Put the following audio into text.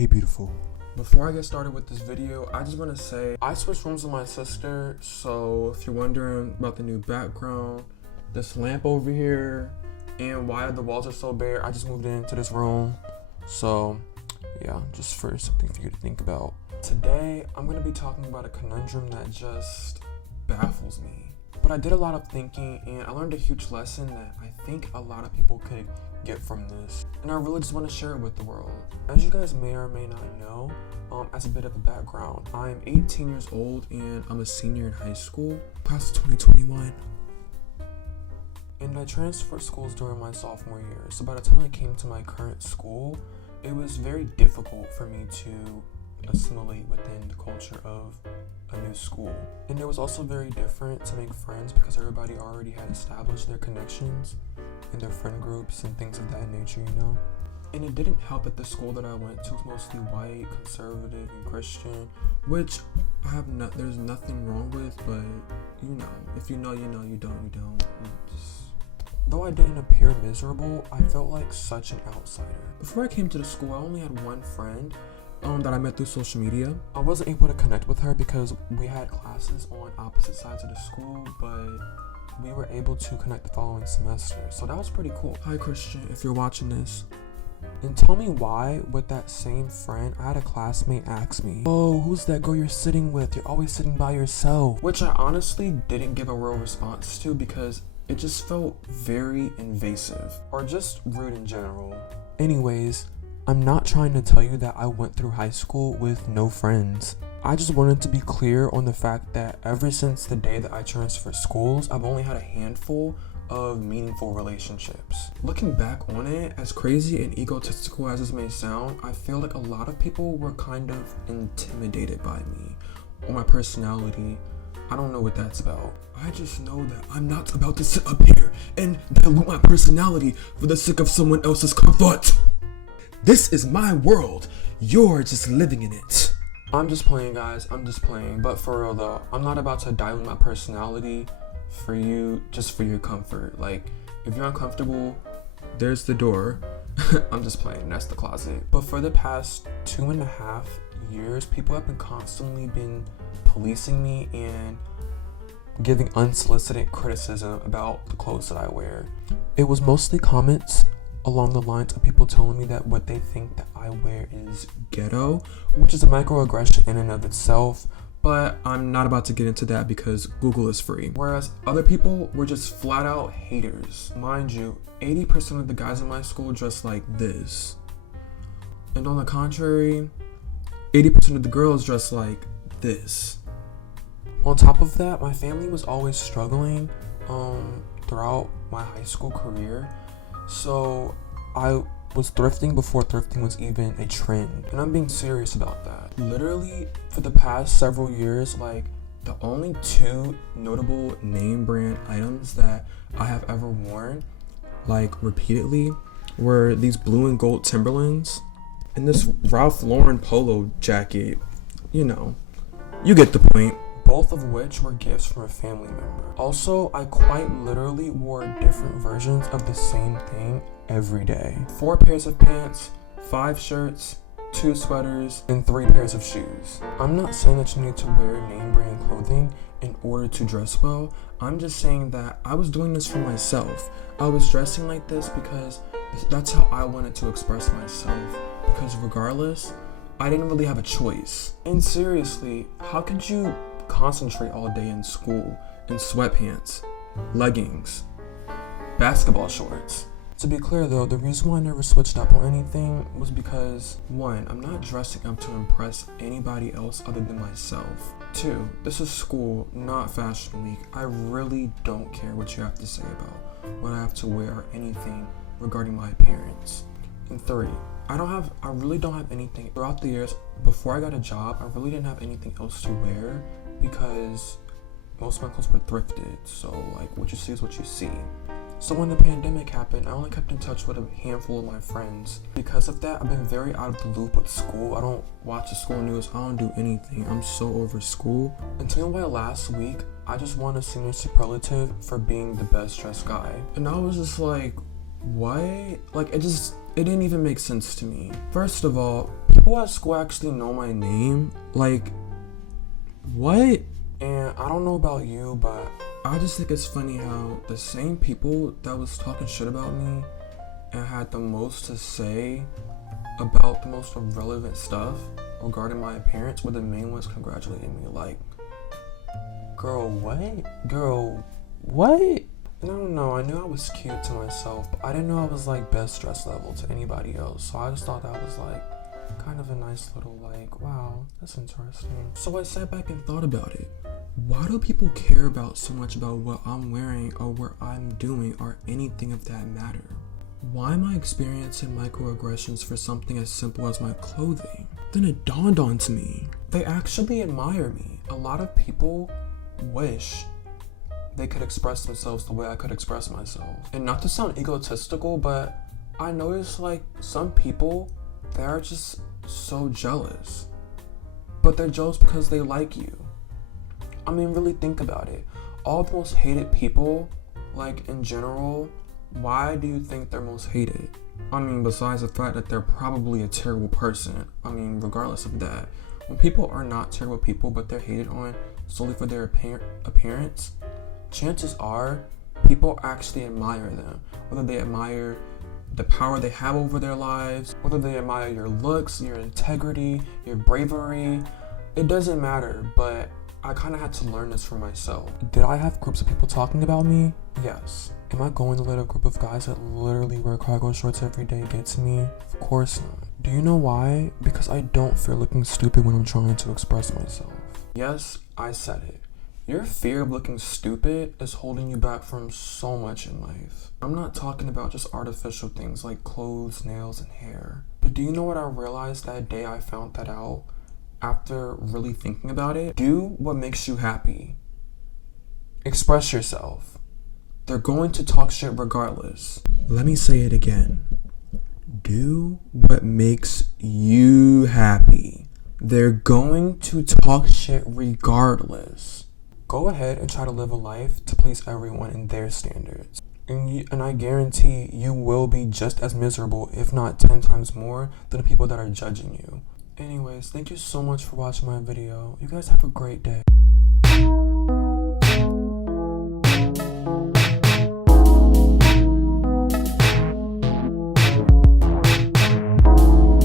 Hey beautiful. Before I get started with this video, I just want to say I switched rooms with my sister, so if you're wondering about the new background, this lamp over here, and why the walls are so bare, I just moved into this room. So yeah, just for something for you to think about. Today, I'm going to be talking about a conundrum that just baffles me. But I did a lot of thinking and I learned a huge lesson that I think a lot of people could get from this. And I really just want to share it with the world. As you guys may or may not know, as a bit of a background, I'm 18 years old and I'm a senior in high school, class of 2021. And I transferred schools during my sophomore year. So by the time I came to my current school, it was very difficult for me to assimilate within the culture of a new school. And it was also very different to make friends because everybody already had established their connections and their friend groups and things of that nature, you know? And it didn't help that the school that I went to was mostly white, conservative, and Christian, which there's nothing wrong with, but you know, if you know, you know, you don't, you don't. Though I didn't appear miserable, I felt like such an outsider. Before I came to the school, I only had one friend that I met through social media. I wasn't able to connect with her because we had classes on opposite sides of the school, but we were able to connect the following semester, so that was pretty cool. Hi Christian, if you're watching this. And tell me why, with that same friend, I had a classmate ask me, "Oh, who's that girl you're sitting with? You're always sitting by yourself." Which I honestly didn't give a real response to because it just felt very invasive, or just rude in general. Anyways, I'm not trying to tell you that I went through high school with no friends. I just wanted to be clear on the fact that ever since the day that I transferred schools, I've only had a handful of meaningful relationships. Looking back on it, as crazy and egotistical as this may sound, I feel like a lot of people were kind of intimidated by me or my personality. I don't know what that's about. I just know that I'm not about to sit up here and dilute my personality for the sake of someone else's comfort. This is my world. You're just living in it. I'm just playing, guys. I'm just playing. But for real though, I'm not about to dilute my personality for you, just for your comfort. Like, if you're uncomfortable, there's the door. I'm just playing. That's the closet. But for the past 2.5 years, people have constantly been policing me and giving unsolicited criticism about the clothes that I wear. It was mostly comments along the lines of people telling me that what they think that I wear is ghetto, which is a microaggression in and of itself, but I'm not about to get into that because Google is free. Whereas other people were just flat out haters. Mind you, 80% of the guys in my school dress like this. And on the contrary, 80% of the girls dress like this. On top of that, my family was always struggling throughout my high school career. So I was thrifting before thrifting was even a trend. And I'm being serious about that. Literally, for the past several years, like, the only two notable name brand items that I have ever worn, like, repeatedly, were these blue and gold Timberlands and this Ralph Lauren polo jacket. You know, you get the point. Both of which were gifts from a family member. Also, I quite literally wore different versions of the same thing every day. 4 pairs of pants, 5 shirts, 2 sweaters, and 3 pairs of shoes. I'm not saying that you need to wear name brand clothing in order to dress well. I'm just saying that I was doing this for myself. I was dressing like this because that's how I wanted to express myself. Because regardless, I didn't really have a choice. And seriously, how could you concentrate all day in school in sweatpants, leggings, basketball shorts? To be clear though, the reason why I never switched up on anything was because 1, I'm not dressing up to impress anybody else other than myself. 2, this is school, not fashion week. I really don't care what you have to say about what I have to wear or anything regarding my appearance. And 3, I really don't have anything. Throughout the years, before I got a job, I really didn't have anything else to wear because most of my clothes were thrifted. So like, what you see is what you see. So when the pandemic happened, I only kept in touch with a handful of my friends. Because of that, I've been very out of the loop with school. I don't watch the school news. I don't do anything. I'm so over school. Until why last week, I just won a senior superlative for being the best dressed guy. And I was just like, what? Like, it didn't even make sense to me. First of all, people at school actually know my name. Like, what? And I don't know about you, but I just think it's funny how the same people that was talking shit about me and had the most to say about the most irrelevant stuff regarding my appearance were the main ones congratulating me. Like, girl, what? Girl, what? And I don't know, I knew I was cute to myself, but I didn't know I was like best stress level to anybody else. So I just thought that was like kind of a nice little like, wow, that's interesting. So I sat back and thought about it. Why do people care about so much about what I'm wearing or what I'm doing or anything of that matter? Why am I experiencing microaggressions for something as simple as my clothing? Then it dawned on me. They actually admire me. A lot of people wish they could express themselves the way I could express myself. And not to sound egotistical, but I noticed like some people, they are just so jealous. But they're jealous because they like you. I mean, really think about it. All the most hated people, like in general, why do you think they're most hated? I mean, besides the fact that they're probably a terrible person. I mean, regardless of that. When people are not terrible people, but they're hated on solely for their appearance, chances are people actually admire them. Whether they admire the power they have over their lives, whether they admire your looks, your integrity, your bravery, it doesn't matter, but I kind of had to learn this for myself. Did I have groups of people talking about me? Yes. Am I going to let a group of guys that literally wear cargo shorts every day get to me? Of course not. Do you know why? Because I don't fear looking stupid when I'm trying to express myself. Yes, I said it. Your fear of looking stupid is holding you back from so much in life. I'm not talking about just artificial things like clothes, nails, and hair. But do you know what I realized that day I found that out? After really thinking about it, do what makes you happy. Express yourself. They're going to talk shit regardless. Let me say it again. Do what makes you happy. They're going to talk shit regardless. Go ahead and try to live a life to please everyone in their standards. And I guarantee you will be just as miserable, if not 10 times more, than the people that are judging you. Anyways, thank you so much for watching my video. You guys have a great day.